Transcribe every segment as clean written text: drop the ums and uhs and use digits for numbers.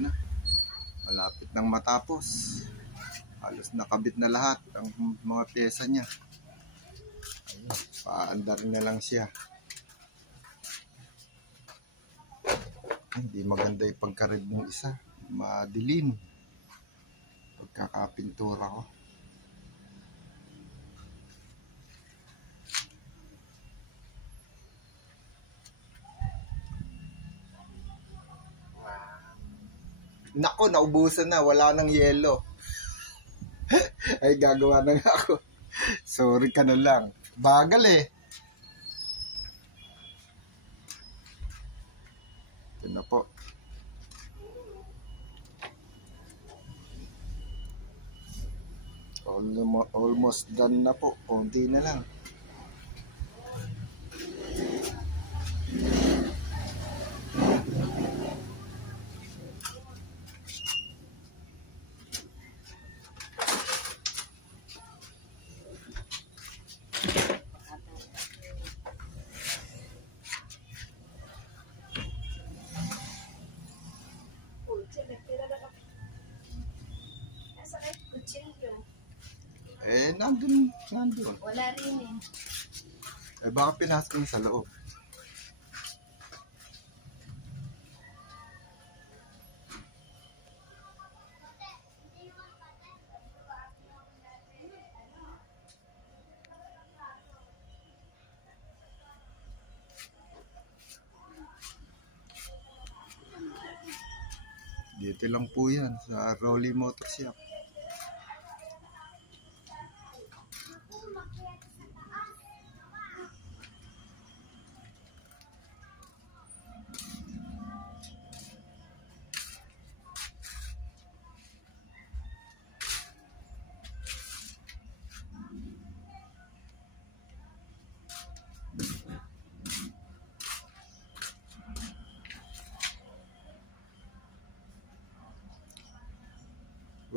na. Malapit nang matapos. Halos nakabit na lahat ang mga pyesa niya. Ayun, paandar na lang siya. Hindi maganda ipagkarib ng isa. Madilim. Pagkakapintura ko. Nako, naubusan na. Wala nang yelo. Ay, gagawa na nga ako. Sorry ka na lang. Bagal eh. Ito na po. Almost done na po. Konti na lang. Nandun. Wala rin eh. Baka pinasok sa loob. Dito lang po yan sa Rolly Motor Shop.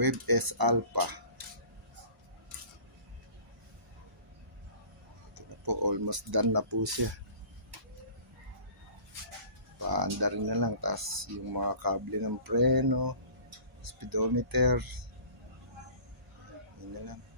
Wave S Alpha. Ito na po, almost done na po siya. Paandar na lang. Tapos yung mga kable ng preno, speedometer. Yun na lang.